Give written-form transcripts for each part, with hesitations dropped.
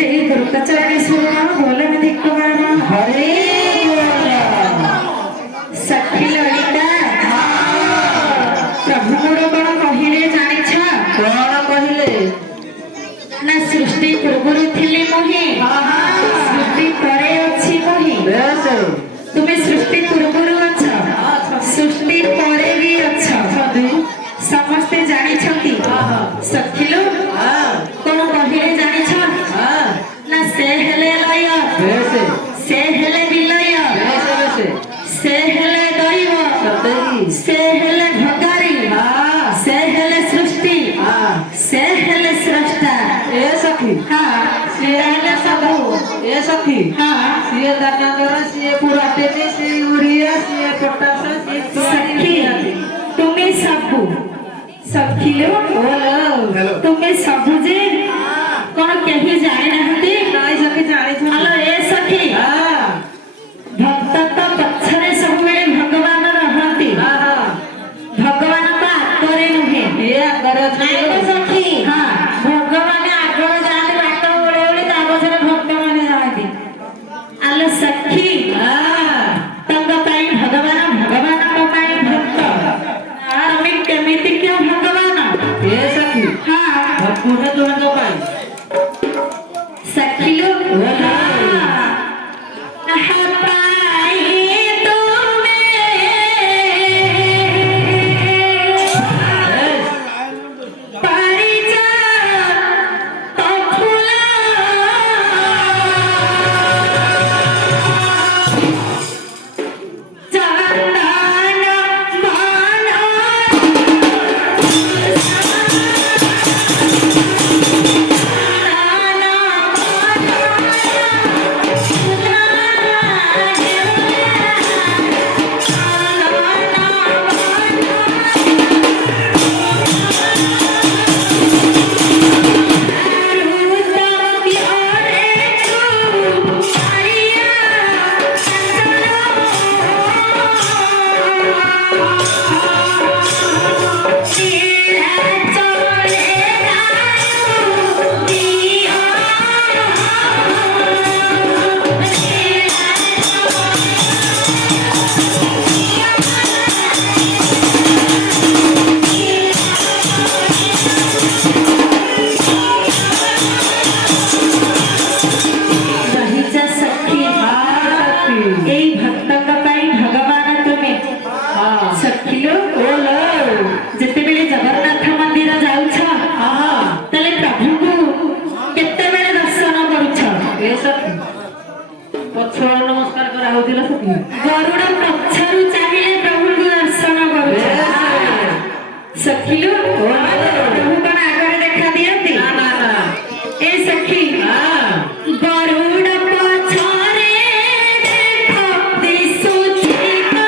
गुरुकचरणेश्वर बोलमध्ये कुमार हरे सखी ललिता प्रभु मोर कौन कहिले जानिछ कौन कहले ना सृष्टि पूर्वरु थिले मोहि सृष्टि परे अछि मोहि तुमे सृष्टि पूर्वरु अछ सृष्टि परे भी अछ समस्ते जानिछंती सखिलो कौन कहिले जानिछ ना से हेले लय से हेले विलय से हेले दैव से हेले भगारी से हेले सृष्टि से हेले सृष्टा ए सखी हां से हेले सब ए सखी हां सिए दानागर सिए पुराटेने सिए उड़िया सिए पोटास सिए सखी तुम्हें सबू सखिलो हेलो तुम्हें सबू जे कौन कहीं जाने नहती नाई सखी जानी थी हेलो ए सखी भक्त तो पछरे सब बेले भगवान रहती भगवान तो आगरे नुहे ये आगरे आगो सखी हां भगवान आगरे जाने बाट ओळे ओळे ता पछरे भक्त माने जाती आलो सखी तंग पाई भगवान भगवान को पाई भक्त आमी केमिति क्यों भगवान ये सखी हां पुणे तुम तो पाई सखी लोग पछुआ नमस्कार करा होतिला सखी गरुड़ पछरु चाहिए प्रभु को दर्शन करू सखिलो प्रभु कण आगे देखा दियंती ना ना ना ए सखी गरुड़ पछरे देखो दिसुची का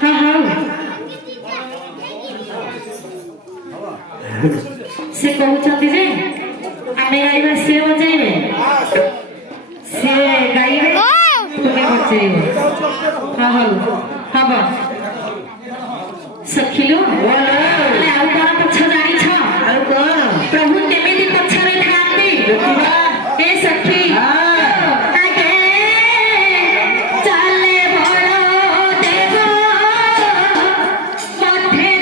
ହଁ ହଉ ସେ କହୁଛନ୍ତି ଯେ ଆମେ ଗାଇବା ସିଏ ବଜାଇବେ ସିଏ ଗାଇବେ ତୁମେ ବଜାଇବ ହଁ ହଉ ହବ ସଖିଲୁ ଆଉ କଣ ପଛ ଜାଣିଛ ଆଉ କଣ ପ୍ରଭୁ କେମିତି ପଛରେ ଥାଆନ୍ତି ଏ ସଖୀ ଆଗେ ଚାଲେ ବଳ ଦେବ ପଥେ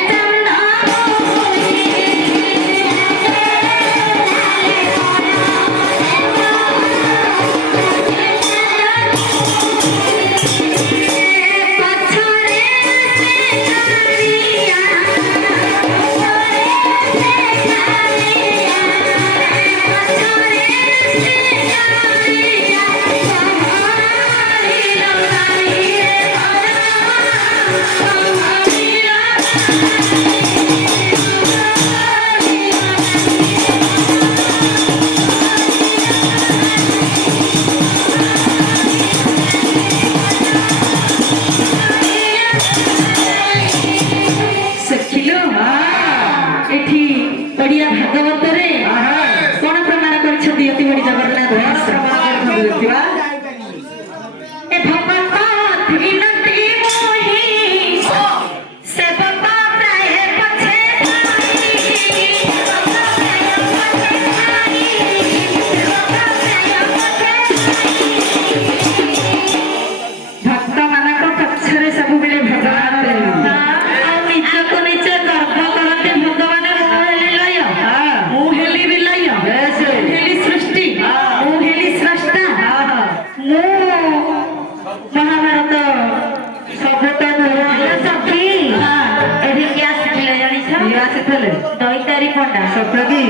ସଖିଲୁ ଏଠି ଓଡ଼ିଆ ଭାଗବତରେ କଣ ପ୍ରମାଣ କରିଛନ୍ତି ଅତି ବଡ଼ି ଜଗନ୍ନାଥ ଏ ଭଗବତ ଧୀନତି ମୋହି ସେବକ ପ୍ରାୟ ପଛେ ଭକ୍ତ ମାନଙ୍କ ପଛରେ ସବୁବେଳେ ଭଗବାନ ଆଉ ନିଜକୁ ନିଜେ ଗର୍ବ କରନ୍ତି ଭଗବାନ ମୁଁ ହେଲି ବିଲୟ ମୁଁ ହେଲି ସୃଷ୍ଟି ମୁଁ ହେଲି ସ୍ରଷ୍ଟା ମୁଁ ମହାଭାରତ ସବୁଟା ସଖୀ ଏଠି କିଏ ଆସିଥିଲେ ଜାଣିଛ ଆସିଥିଲେ ଦୈତାରୀ ପଣ୍ଡା ସପ୍ତୀ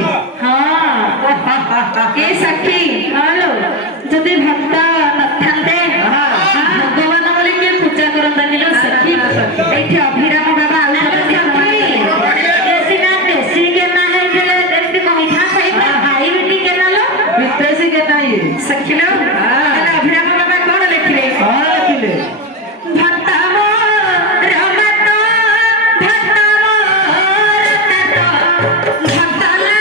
ହଁ ଏ ସଖୀ ଯଦି ଭକ୍ତ ନଥାନ୍ତେ ଭଗବାନ ବୋଲି କିଏ ପୂଜା କରନ୍ତାନି ଲୋ ସଖୀ ଏଇଠି ଅଭିରାମ ବାବା ଆଉ ସିନା ଦେଶୀ କେନା ହେଇଥିଲେ ଏମିତି କହିଥାନ୍ତେ ଭାଇ ବେଟି କେନା ଲୋ ବିଦେଶୀ କେନା ଇଏ ସଖୀ ଲୋ ଅଭିରାମ ବାବା କଣ ଲେଖିଲେ ଭକ୍ତ ମୋର ମତ ଭକ୍ତ ମୋର ତତ ଭକ୍ତ ନା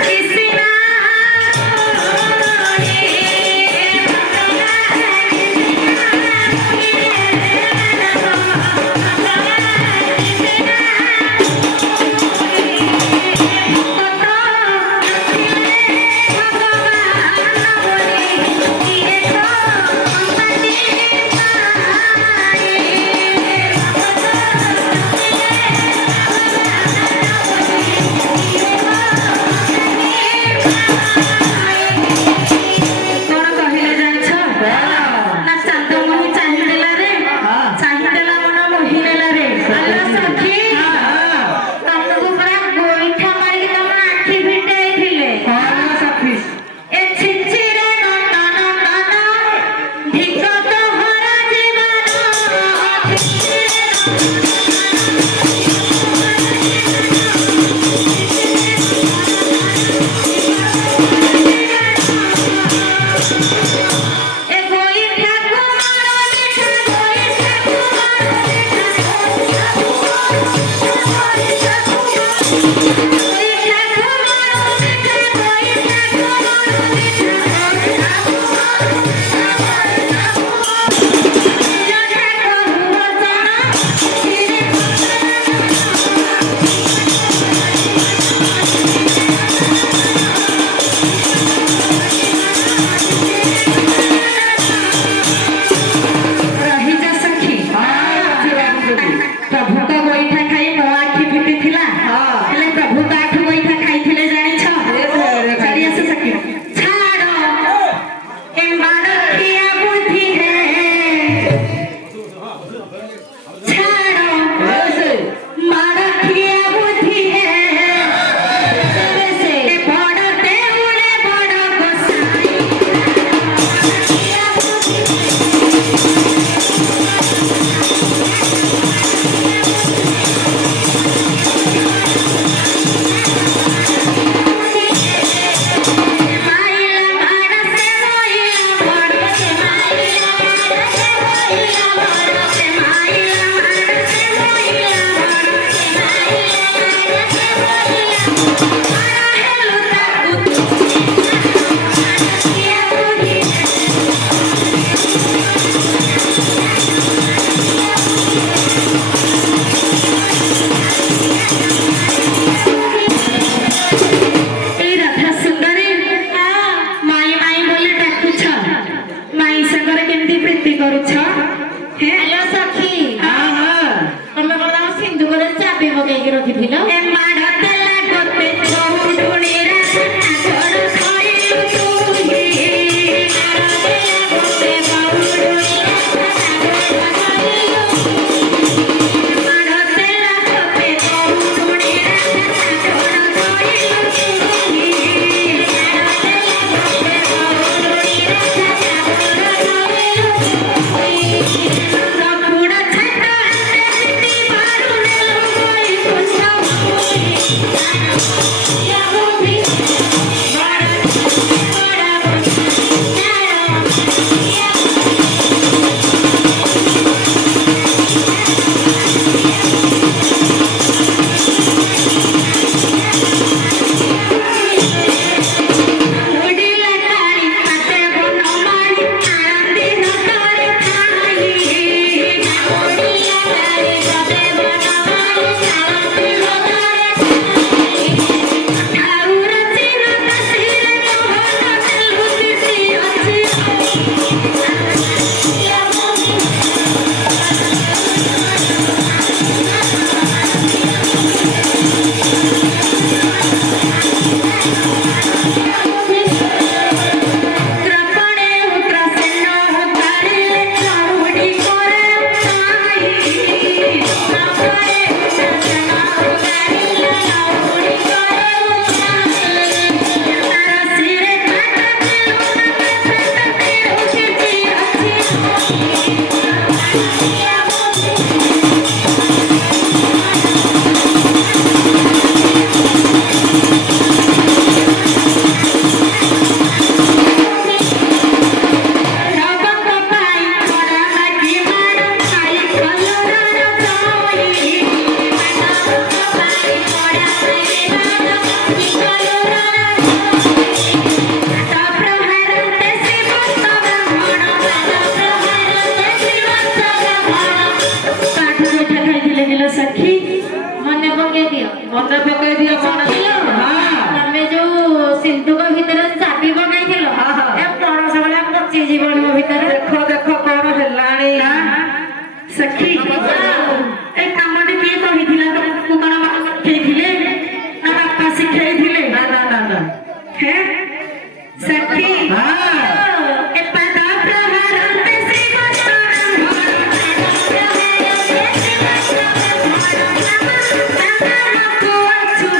କିସିନା କଣ କହିଲେ ଜାଣିଛ ନା ଚାନ୍ଦମୁହିଁ ଚାହିଁଦେଲା ରେ ଚାହିଁଦେଲା ମନ ମୋହିନେଲା ରେ ଆଲୋ ସଖୀ ତମକୁ ପୁରା ଗୋଇଠା ମାରିକି ତମ ଆଖି ଫିଟେଇଥିଲେ ଏ ଛିଚିରେ ନନ୍ଦନ ନନ୍ଦନ ଧିକ ତୋହର ଏ ଗୋଇଠା କୁମାର ଦେଖା ଗୋଇଠା କୁମାର ରହିଯା ସଖୀ ପ୍ରଭୁଙ୍କ ଗୋଇଠା ଖାଇ ମୋ ଆଖି ଫିଟିଥିଲା ହେଲେ ପ୍ରଭୁ କାଠୁ ଗୋଇଠା ଖାଇଥିଲେ ଜାଣିଛ ଛାଡ଼ି ଆସ ସଖୀ ଛାଡ଼ ଏ ମାଡ଼ଖିଆ ବୁଦ୍ଧି ହେ ଛାଡ଼ ମାଡ଼ଖିଆ ବୁଦ୍ଧି ହେ ଏ ବଡ଼ ଦେଉଳେ ବଡ଼ ଗୋସାଇଁ କରିକି ରଖିଥିଲ ଏ ମାଡ଼ ଦେଲା ଗୋଟେ ଚଉଡୁଣିରେ ଆଗଡ଼ ଧରିଲୁ ତୁହି। ଗୋଟେ ଚଉଡୁଣିରେ ମାଡ଼ ଦେଲା ଗୋଟେ ଚଉଡୁଣିରେ ଆଗଡ଼ ଧରିଲୁ ତୁହି। ସକୁଡ଼ା ଛାତ ଏମିତି ମାରୁନେଲୁ ବଳି ପୁଛ ଉଡ଼ିଲା କାଳି ପାଟେ ବନ ମାଳି ଆଳତି ନକରେ ଖାଇ। ଉଡ଼ିଲା କାଳି ପାଟେ ବନ ମାଳି ଆଳତି ନକରେ ଖାଇ। ଆଉର ଚିର କାଶିରେ ମୋହନ ତେଲୁ ଦିଶି ଅଛି। ତ୍ରପଣେ ଉତ୍ରସେନ କାଳିଲେ ଚଉଡ଼ି କରେ ଉଠାଇ। ତ୍ରପଣେ ଉତ୍ରସେନ କାଳିଲେ ଚଉଡ଼ି କରେ ଉଠାଇ। ତାର ଶିରେ କାଟ ତେଲୁ କିଛି ରବଙ୍କ ପାଇଁ ଖରା ମାଗି ମାଡ଼ ଖାଇ କଲରାର ଚଇ। ରବଙ୍କ ପାଇଁ ଖରା ମାଗି ମାଡ଼ ଖାଇ କଲରାର ଚଇ। ପାଦ ପ୍ରହାରନ୍ତେ ଶ୍ରୀମନ୍ତ ବ୍ରାହ୍ମଣ ପାଦ ପ୍ରହାରନ୍ତେ ଶ୍ରୀମନ୍ତ ବ୍ରାହ୍ମଣ। କାଠ ପିଠା ଖାଇଥିଲେ କିଲୋ ସଖୀ ମନେ ପକେଇ ଦିଅ ମନେ ପକେଇ ଦିଅ କଣ ତମେ ଯୋଉ ସିନ୍ଧୁକ ଭିତରେ ଚାବି ପକାଇଥିଲ ହଁ, ହଁ। ଏ ପଣସ ଭଳିଆ ପଚି ଜୀବନ ମୋ ଭିତରେ ଦେଖ ଦେଖ କଣ ହେଲାଣି। ସଖୀ ଏ କାମଟି କିଏ କହିଥିଲା ତମକୁ? କଣ ବାପା ଶିଖେଇଥିଲେ ନା ବାପା ଶିଖେଇଥିଲେ? ନା ନା ନା ନା ହେଁ ସଖୀ ଏ ପାଦ ପ୍ରହାରନ୍ତେ ଶ୍ରୀମନ୍ତ ବ୍ରାହ୍ମଣ ପାଦ ପ୍ରହାରନ୍ତେ ଶ୍ରୀମନ୍ତ ବ୍ରାହ୍ମଣ। ମାମାକୁ ଅଛୁ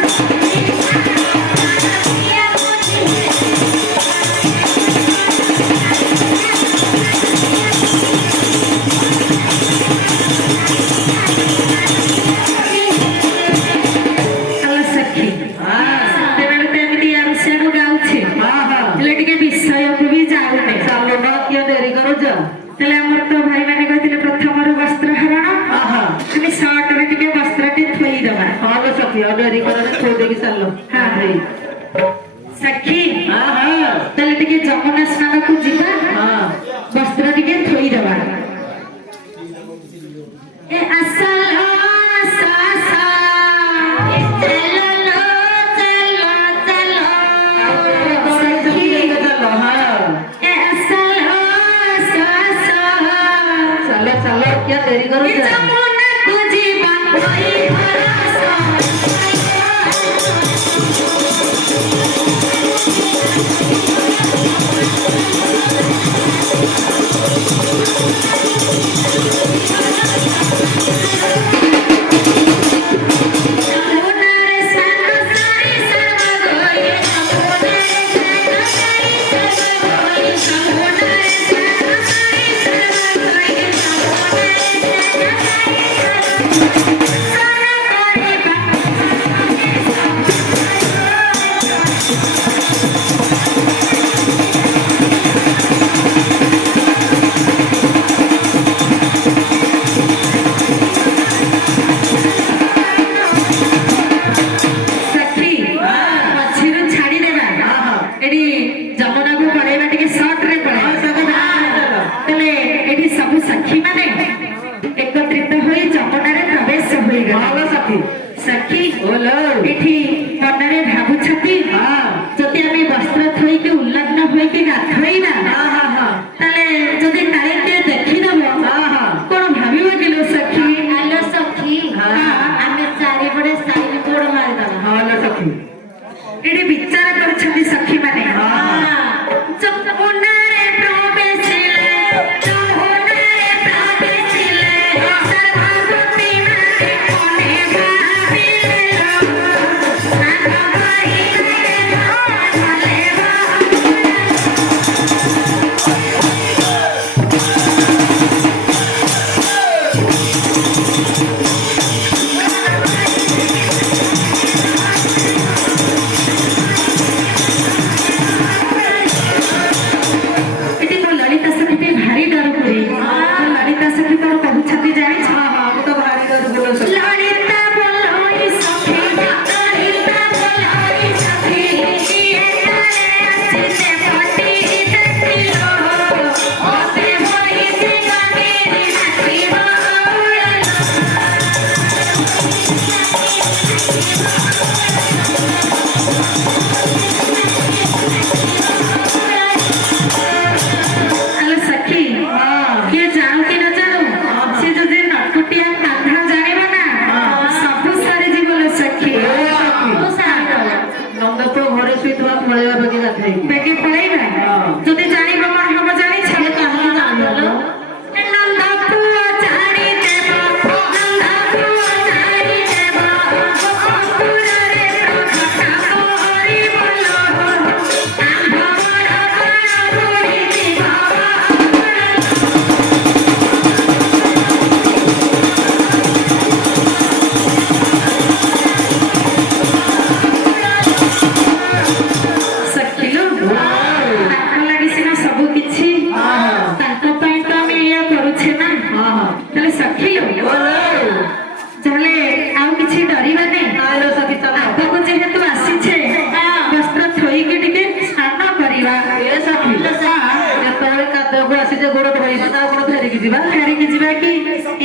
ଗାଧକୁ ଆସିଛେ ଗୋଡ ଧୋଇବା ତା କଣ ଫେରିକି ଯିବା ଫେରିକି ଯିବା କି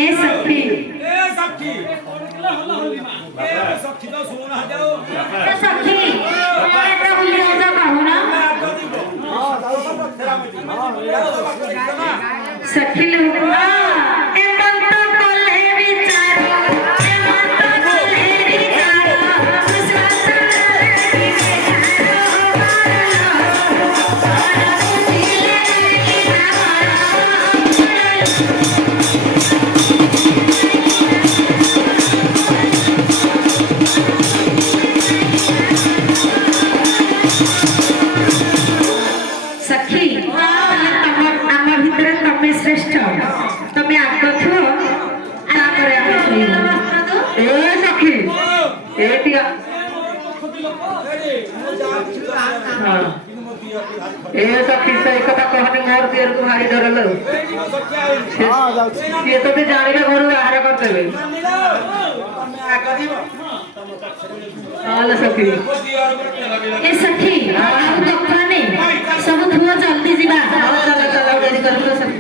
ଏ ସଖୀ ଏ ସଖୀ ଏଟା ବୁଲି ଯାଉଛ କହୁନା सखी लोग ए मन तो कोल्हे विचारो ए मन तो कोल्हे विचारो विश्वास करे सखी तमे श्रेष्ठ तमे आग थो तापरे आमे थई ए सखी एटिया हां ए सखी से कथा कहनी मोर देर को भारी डर लो हां जाऊ ये तो ते जाने के घर बाहर कर देबे हां सखी ए सखी आप दखने सब थुआ जल्दी जीवा चलो चलो देरी कर सखी